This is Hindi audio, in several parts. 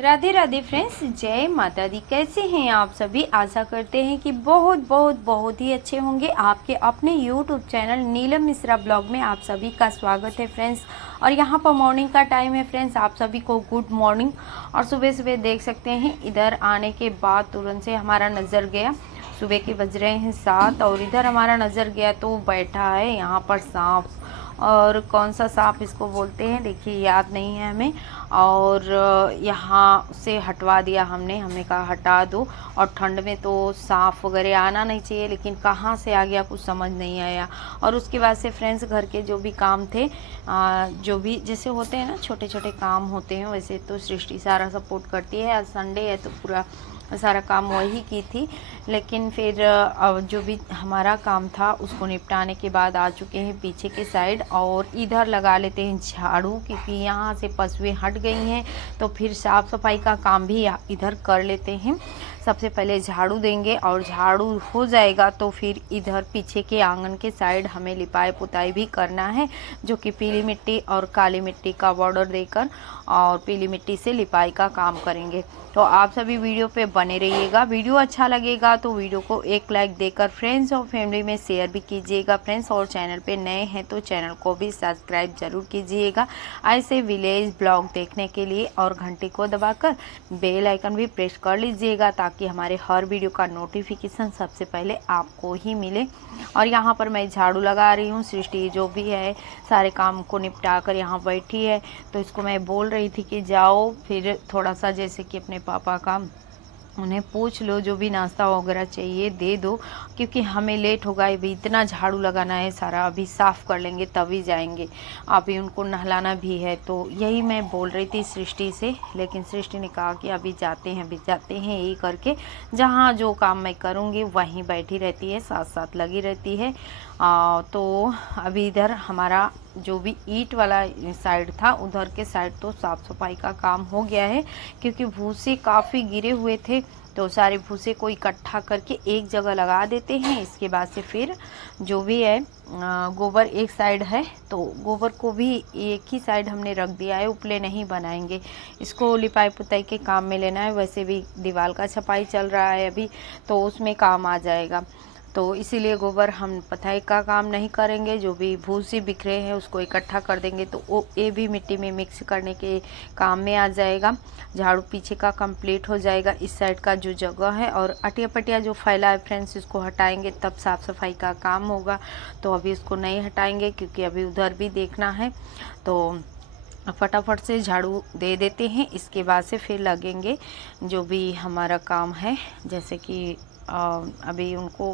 राधे राधे फ्रेंड्स, जय माता दी। कैसे हैं आप सभी? आशा करते हैं कि बहुत बहुत बहुत ही अच्छे होंगे। आपके अपने YouTube channel Neelam Mishra blog में आप सभी का स्वागत है फ्रेंड्स। और यहाँ पर मॉर्निंग का टाइम है फ्रेंड्स, आप सभी को गुड मॉर्निंग। और सुबह सुबह देख सकते हैं इधर आने के बाद तुरंत से हमारा नज़र गया, सुबह के बज रहे हैं 7 और इधर हमारा नज़र गया तो बैठा है यहाँ पर सांप। और कौन सा सांप इसको बोलते हैं देखिए, याद नहीं है हमें। और यहाँ से हटवा दिया हमने कहा हटा दो। और ठंड में तो सांप वगैरह आना नहीं चाहिए, लेकिन कहाँ से आ गया कुछ समझ नहीं आया। और उसके बाद से फ्रेंड्स घर के जो भी काम थे, जो भी जैसे होते हैं ना छोटे छोटे काम होते हैं, वैसे तो सृष्टि सारा सपोर्ट करती है। आज संडे है तो पूरा सारा काम वही की थी। लेकिन फिर जो भी हमारा काम था उसको निपटाने के बाद आ चुके हैं पीछे के साइड। और इधर लगा लेते हैं झाड़ू, क्योंकि यहाँ से पशुएं हट गई हैं तो फिर साफ़ सफाई का काम भी इधर कर लेते हैं। सबसे पहले झाड़ू देंगे और झाड़ू हो जाएगा तो फिर इधर पीछे के आंगन के साइड हमें लिपाई पुताई भी करना है, जो कि पीली मिट्टी और काली मिट्टी का बॉर्डर देकर और पीली मिट्टी से लिपाई का काम करेंगे। तो आप सभी वीडियो पे बने रहिएगा। वीडियो अच्छा लगेगा तो वीडियो को एक लाइक देकर फ्रेंड्स और फैमिली में शेयर भी कीजिएगा फ्रेंड्स। और चैनल पे नए हैं तो चैनल को भी सब्सक्राइब जरूर कीजिएगा ऐसे विलेज ब्लॉग देखने के लिए। और घंटी को दबाकर बेल आइकन भी प्रेस कर लीजिएगा ताकि हमारे हर वीडियो का नोटिफिकेशन सबसे पहले आपको ही मिले। और यहाँ पर मैं झाड़ू लगा रही हूँ। सृष्टि जो भी है सारे काम को निपटा कर यहाँ बैठी है, तो इसको मैं बोल रही थी कि जाओ फिर थोड़ा सा जैसे कि अपने पापा का उन्हें पूछ लो, जो भी नाश्ता वगैरह चाहिए दे दो, क्योंकि हमें लेट होगा। अभी इतना झाड़ू लगाना है सारा, अभी साफ़ कर लेंगे तभी जाएंगे। अभी उनको नहलाना भी है, तो यही मैं बोल रही थी सृष्टि से। लेकिन सृष्टि ने कहा कि अभी जाते हैं यही करके जहाँ जो काम मैं करूँगी वहीं बैठी रहती है, साथ साथ लगी रहती है। तो अभी इधर हमारा जो भी ईंट वाला साइड था उधर के साइड तो साफ़ सफाई का काम हो गया है, क्योंकि भूसे काफ़ी गिरे हुए थे तो सारे भूसे को इकट्ठा करके एक जगह लगा देते हैं। इसके बाद से फिर जो भी है गोबर एक साइड है तो गोबर को भी एक ही साइड हमने रख दिया है, उपले नहीं बनाएंगे। इसको लिपाई पुताई के काम में लेना है। वैसे भी दीवार का छपाई चल रहा है अभी, तो उसमें काम आ जाएगा। तो इसीलिए गोबर हम पथाई का काम नहीं करेंगे, जो भी भूसे बिखरे हैं उसको इकट्ठा कर देंगे तो वो ये भी मिट्टी में मिक्स करने के काम में आ जाएगा। झाड़ू पीछे का कंप्लीट हो जाएगा, इस साइड का जो जगह है। और अटिया पटिया जो फैला है फ्रेंड्स इसको हटाएंगे तब साफ़ सफाई का काम होगा। तो अभी इसको नहीं हटाएंगे क्योंकि अभी उधर भी देखना है। तो फटाफट से झाड़ू दे देते हैं, इसके बाद से फिर लगेंगे जो भी हमारा काम है। जैसे कि अभी उनको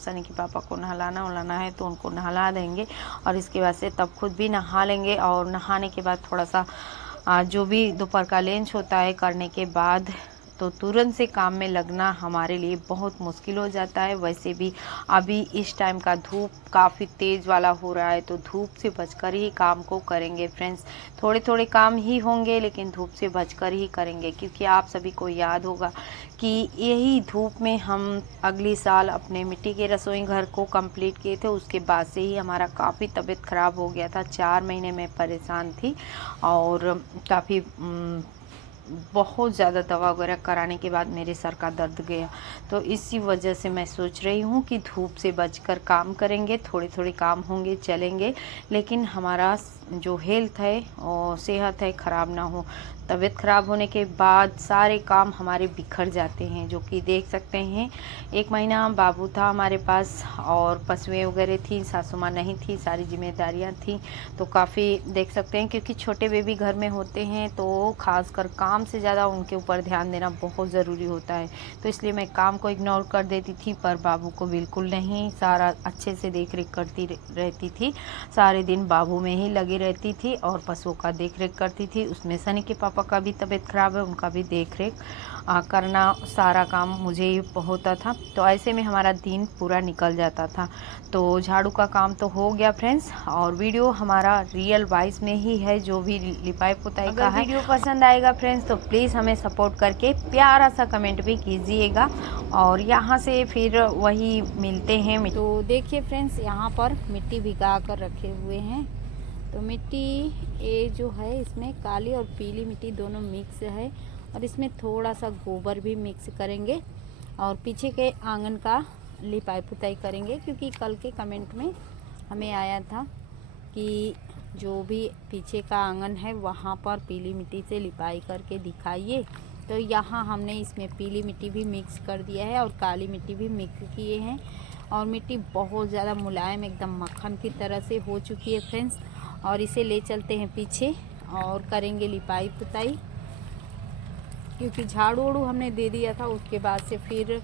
सनी के पापा को नहलाना उलाना है तो उनको नहला देंगे और इसके बाद से तब खुद भी नहा लेंगे। और नहाने के बाद थोड़ा सा जो भी दोपहर का लंच होता है करने के बाद तो तुरंत से काम में लगना हमारे लिए बहुत मुश्किल हो जाता है। वैसे भी अभी इस टाइम का धूप काफ़ी तेज़ वाला हो रहा है, तो धूप से बचकर ही काम को करेंगे फ्रेंड्स। थोड़े थोड़े काम ही होंगे लेकिन धूप से बचकर ही करेंगे, क्योंकि आप सभी को याद होगा कि यही धूप में हम अगले साल अपने मिट्टी के रसोई घर को कंप्लीट किए थे। उसके बाद से ही हमारा काफ़ी तबीयत ख़राब हो गया था, 4 महीने में परेशान थी और काफ़ी बहुत ज़्यादा दवा वगैरह कराने के बाद मेरे सर का दर्द गया। तो इसी वजह से मैं सोच रही हूँ कि धूप से बचकर काम करेंगे, थोड़े थोड़े काम होंगे चलेंगे, लेकिन हमारा जो हेल्थ है और सेहत है ख़राब ना हो। तबीयत ख़राब होने के बाद सारे काम हमारे बिखर जाते हैं, जो कि देख सकते हैं। 1 महीना बाबू था हमारे पास और पशुएं वगैरह थी, सासू माँ नहीं थी, सारी जिम्मेदारियां थी। तो काफ़ी देख सकते हैं, क्योंकि छोटे बेबी घर में होते हैं तो खासकर काम से ज़्यादा उनके ऊपर ध्यान देना बहुत ज़रूरी होता है। तो इसलिए मैं काम को इग्नोर कर देती थी, पर बाबू को बिल्कुल नहीं, सारा अच्छे से देख रेख करती रहती थी। सारे दिन बाबू में ही लगी रहती थी और पशुओं का देख रेख करती थी। उसमें सनी के पापा का भी तबीयत ख़राब है, उनका भी देख रेख करना सारा काम मुझे ही होता था। तो ऐसे में हमारा दिन पूरा निकल जाता था। तो झाड़ू का काम तो हो गया फ्रेंड्स, और वीडियो हमारा रियल वॉइस में ही है, जो भी लिपाई पुताई का है। वीडियो पसंद आएगा फ्रेंड्स तो प्लीज़ हमें सपोर्ट करके प्यारा सा कमेंट भी कीजिएगा। और यहाँ से फिर वही मिलते हैं। तो देखिए फ्रेंड्स, यहाँ पर मिट्टी भिगा कर रखे हुए हैं। तो मिट्टी ये जो है इसमें काली और पीली मिट्टी दोनों मिक्स है और इसमें थोड़ा सा गोबर भी मिक्स करेंगे और पीछे के आंगन का लिपाई पुताई करेंगे, क्योंकि कल के कमेंट में हमें आया था कि जो भी पीछे का आंगन है वहाँ पर पीली मिट्टी से लिपाई करके दिखाइए। तो यहाँ हमने इसमें पीली मिट्टी भी मिक्स कर दिया है और काली मिट्टी भी मिक्स किए हैं और मिट्टी बहुत ज़्यादा मुलायम एकदम मक्खन की तरह से हो चुकी है फ्रेंड्स। और इसे ले चलते हैं पीछे और करेंगे लिपाई पुताई, क्योंकि झाड़ू वाड़ू हमने दे दिया था। उसके बाद से फिर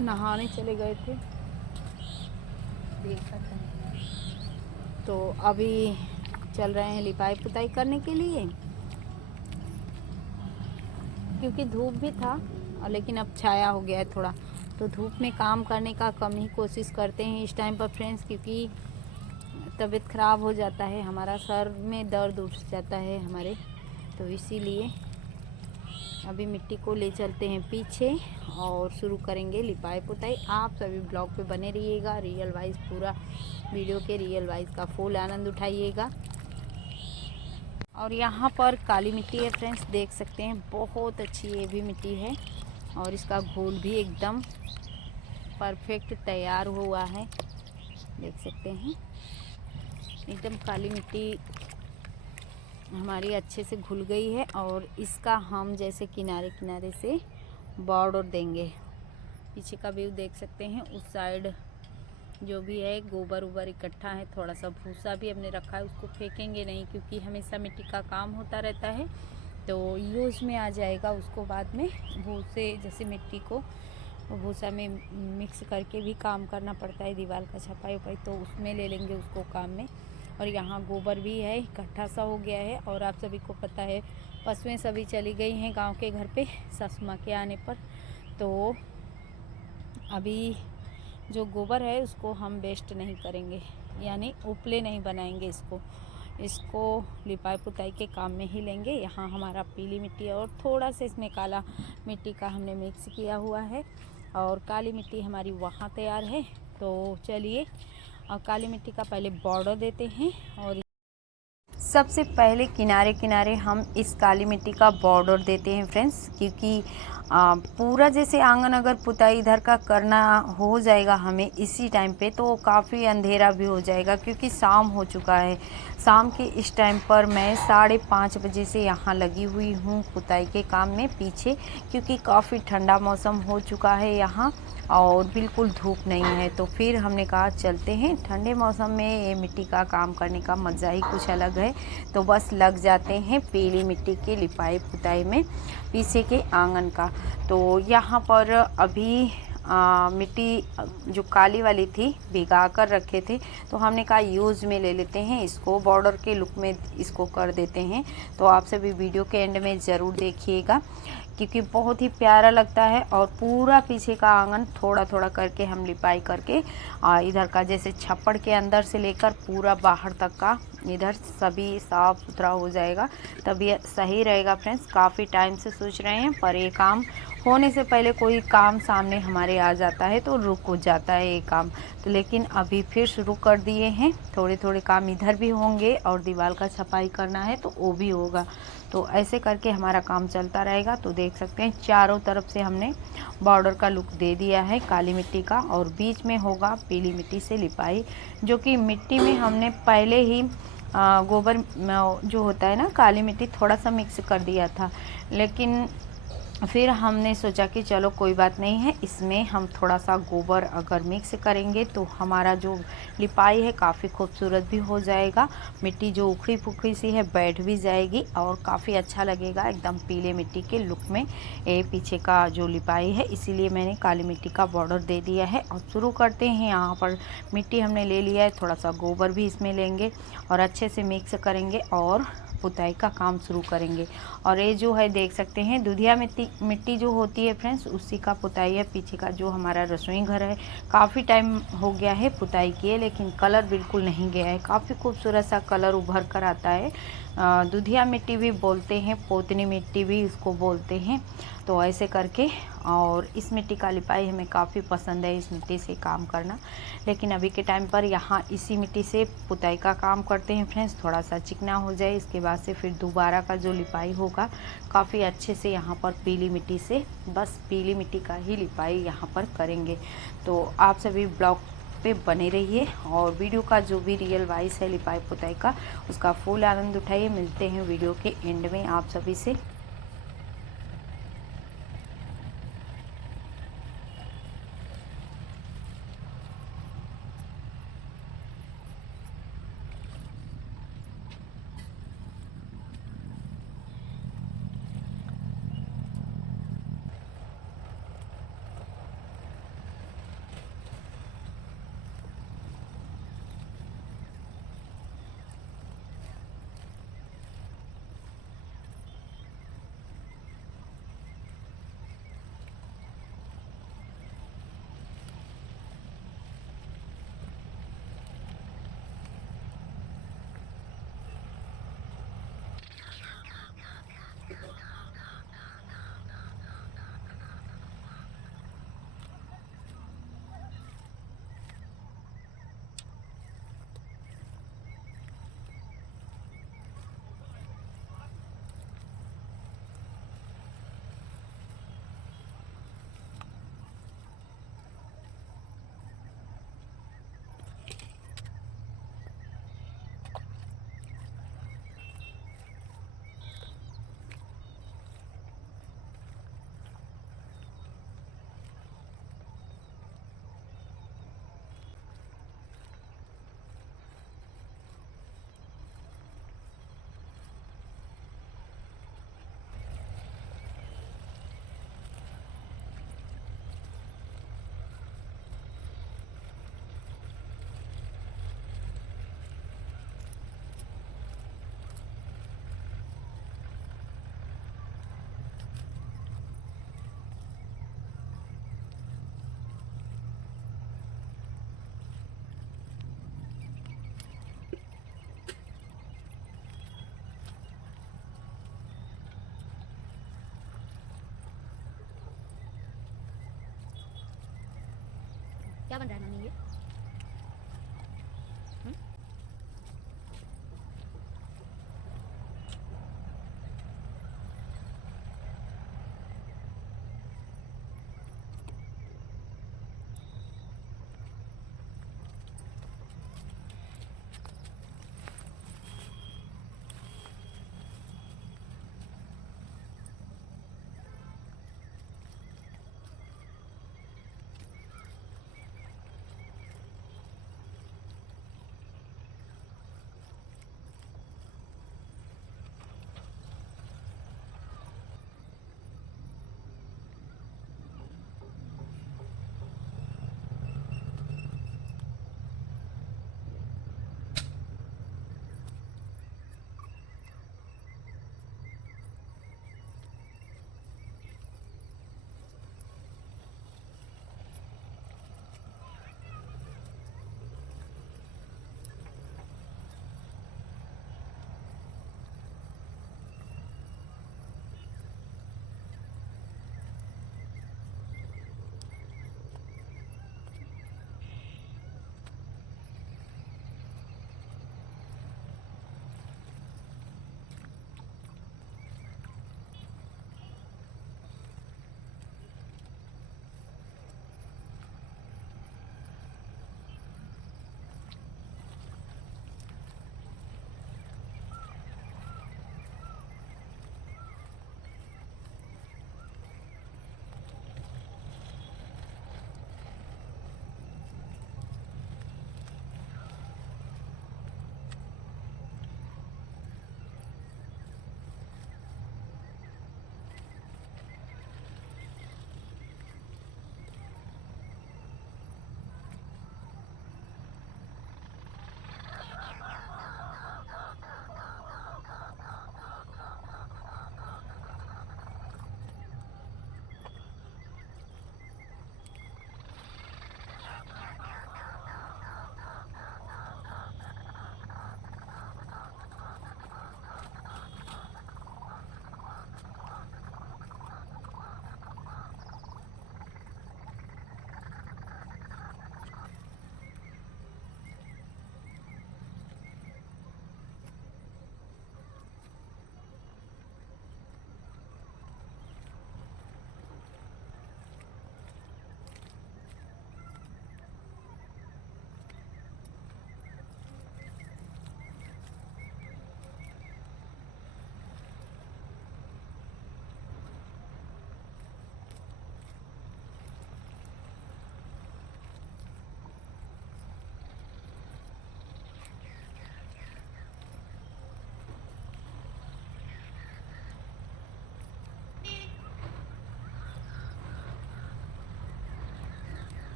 नहाने चले गए थे, तो अभी चल रहे हैं लिपाई पुताई करने के लिए, क्योंकि धूप भी था और लेकिन अब छाया हो गया है थोड़ा, तो धूप में काम करने का कम ही कोशिश करते हैं इस टाइम पर फ्रेंड्स, क्योंकि तबीयत ख़राब हो जाता है, हमारा सर में दर्द उठ जाता है हमारे, तो इसीलिए अभी मिट्टी को ले चलते हैं पीछे और शुरू करेंगे लिपाई पुताई। आप सभी ब्लॉग पे बने रहिएगा, रियल वाइज पूरा वीडियो के रियल वाइज का फुल आनंद उठाइएगा। और यहाँ पर काली मिट्टी है फ्रेंड्स, देख सकते हैं बहुत अच्छी ये भी मिट्टी है और इसका घोल भी एकदम परफेक्ट तैयार हुआ है, देख सकते हैं एकदम काली मिट्टी हमारी अच्छे से घुल गई है। और इसका हम जैसे किनारे किनारे से बॉर्डर देंगे। पीछे का व्यू देख सकते हैं, उस साइड जो भी है गोबर उबर इकट्ठा है, थोड़ा सा भूसा भी हमने रखा है, उसको फेंकेंगे नहीं क्योंकि हमेशा मिट्टी का काम होता रहता है तो यूज़ में आ जाएगा। उसको बाद में भूसे जैसे मिट्टी को भूसा में मिक्स करके भी काम करना पड़ता है, दीवार का छपाई उपाई, तो उसमें ले लेंगे उसको काम में। और यहाँ गोबर भी है, इकट्ठा सा हो गया है। और आप सभी को पता है पशुएं सभी चली गई हैं गांव के घर पे सासू माँ के आने पर, तो अभी जो गोबर है उसको हम वेस्ट नहीं करेंगे, यानी उपले नहीं बनाएंगे इसको लिपाई पुताई के काम में ही लेंगे। यहाँ हमारा पीली मिट्टी और थोड़ा सा इसमें काला मिट्टी का हमने मिक्स किया हुआ है और काली मिट्टी हमारी वहाँ तैयार है। तो चलिए काली मिट्टी का पहले बॉर्डर देते हैं। और सबसे पहले किनारे किनारे हम इस काली मिट्टी का बॉर्डर देते हैं फ्रेंड्स, क्योंकि पूरा जैसे आंगन अगर पुताई इधर का करना हो जाएगा हमें इसी टाइम पे तो काफ़ी अंधेरा भी हो जाएगा, क्योंकि शाम हो चुका है। शाम के इस टाइम पर मैं 5:30 बजे से यहाँ लगी हुई हूँ पुताई के काम में पीछे, क्योंकि काफ़ी ठंडा मौसम हो चुका है यहाँ और बिल्कुल धूप नहीं है। तो फिर हमने कहा चलते हैं, ठंडे मौसम में ये मिट्टी का काम करने का मज़ा ही कुछ अलग है। तो बस लग जाते हैं पीली मिट्टी की लिपाई पुताई में पीछे के आंगन का। तो यहाँ पर अभी मिट्टी जो काली वाली थी भिगा कर रखे थे, तो हमने कहा यूज़ में ले लेते हैं इसको, बॉर्डर के लुक में इसको कर देते हैं। तो आप सभी वीडियो के एंड में ज़रूर देखिएगा, क्योंकि बहुत ही प्यारा लगता है। और पूरा पीछे का आंगन थोड़ा थोड़ा करके हम लिपाई करके इधर का जैसे छप्पड़ के अंदर से लेकर पूरा बाहर तक का इधर सभी साफ़ सुथरा हो जाएगा, तभी सही रहेगा फ्रेंड्स। काफ़ी टाइम से सोच रहे हैं, पर ये काम होने से पहले कोई काम सामने हमारे आ जाता है तो रुक हो जाता है ये काम। तो लेकिन अभी फिर शुरू कर दिए हैं, थोड़े थोड़े काम इधर भी होंगे और दीवार का छपाई करना है तो वो भी होगा। तो ऐसे करके हमारा काम चलता रहेगा। तो देख सकते हैं चारों तरफ से हमने बॉर्डर का लुक दे दिया है काली मिट्टी का, और बीच में होगा पीली मिट्टी से लिपाई, जो कि मिट्टी में हमने पहले ही गोबर जो होता है ना काली मिट्टी थोड़ा सा मिक्स कर दिया था, लेकिन फिर हमने सोचा कि चलो कोई बात नहीं है, इसमें हम थोड़ा सा गोबर अगर मिक्स करेंगे तो हमारा जो लिपाई है काफ़ी खूबसूरत भी हो जाएगा। मिट्टी जो उखड़ी फुखड़ी सी है बैठ भी जाएगी और काफ़ी अच्छा लगेगा एकदम पीले मिट्टी के लुक में ये पीछे का जो लिपाई है। इसीलिए मैंने काली मिट्टी का बॉर्डर दे दिया है। और शुरू करते हैं। यहाँ पर मिट्टी हमने ले लिया है, थोड़ा सा गोबर भी इसमें लेंगे और अच्छे से मिक्स करेंगे और पुताई का काम शुरू करेंगे। और ये जो है देख सकते हैं दुधिया मिट्टी जो होती है फ्रेंड्स, उसी का पुताई है। पीछे का जो हमारा रसोई घर है काफ़ी टाइम हो गया है पुताई किए, लेकिन कलर बिल्कुल नहीं गया है, काफ़ी खूबसूरत सा कलर उभर कर आता है दुधिया मिट्टी भी बोलते हैं, पोतनी मिट्टी भी इसको बोलते हैं। तो ऐसे करके, और इस मिट्टी का लिपाई हमें काफ़ी पसंद है, इस मिट्टी से काम करना। लेकिन अभी के टाइम पर यहाँ इसी मिट्टी से पुताई का काम करते हैं फ्रेंड्स। थोड़ा सा चिकना हो जाए, इसके बाद से फिर दोबारा का जो लिपाई होगा काफ़ी अच्छे से यहाँ पर पीली मिट्टी से, बस पीली मिट्टी का ही लिपाई यहाँ पर करेंगे। तो आप सभी ब्लॉग पे बने रहिए और वीडियो का जो भी रियल वाइस है लिपाई पुताई का, उसका फुल आनंद उठाइए। मिलते हैं वीडियो के एंड में आप सभी से। क्या बन रहा है मम्मी ये? हम्म?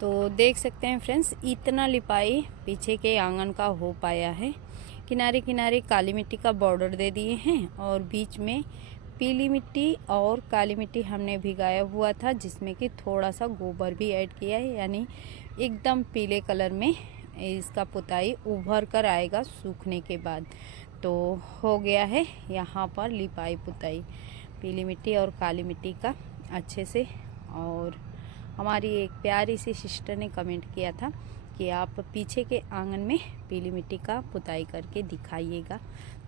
तो देख सकते हैं फ्रेंड्स, इतना लिपाई पीछे के आंगन का हो पाया है। किनारे किनारे काली मिट्टी का बॉर्डर दे दिए हैं और बीच में पीली मिट्टी और काली मिट्टी हमने भिगाया हुआ था, जिसमें कि थोड़ा सा गोबर भी ऐड किया है, यानी एकदम पीले कलर में इसका पुताई उभर कर आएगा सूखने के बाद। तो हो गया है यहाँ पर लिपाई पुताई पीली मिट्टी और काली मिट्टी का अच्छे से। और हमारी एक प्यारी सी सिस्टर ने कमेंट किया था कि आप पीछे के आंगन में पीली मिट्टी का पुताई करके दिखाइएगा,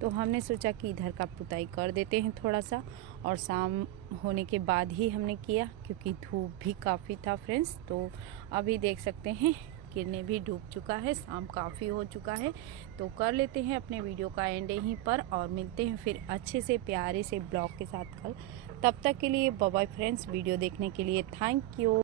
तो हमने सोचा कि इधर का पुताई कर देते हैं थोड़ा सा। और शाम होने के बाद ही हमने किया, क्योंकि धूप भी काफ़ी था फ्रेंड्स। तो अभी देख सकते हैं किरणें भी डूब चुका है, शाम काफ़ी हो चुका है। तो कर लेते हैं अपने वीडियो का एंड यहीं पर और मिलते हैं फिर अच्छे से प्यारे से ब्लॉग के साथ कल। तब तक के लिए बाय बाय फ्रेंड्स। वीडियो देखने के लिए थैंक यू।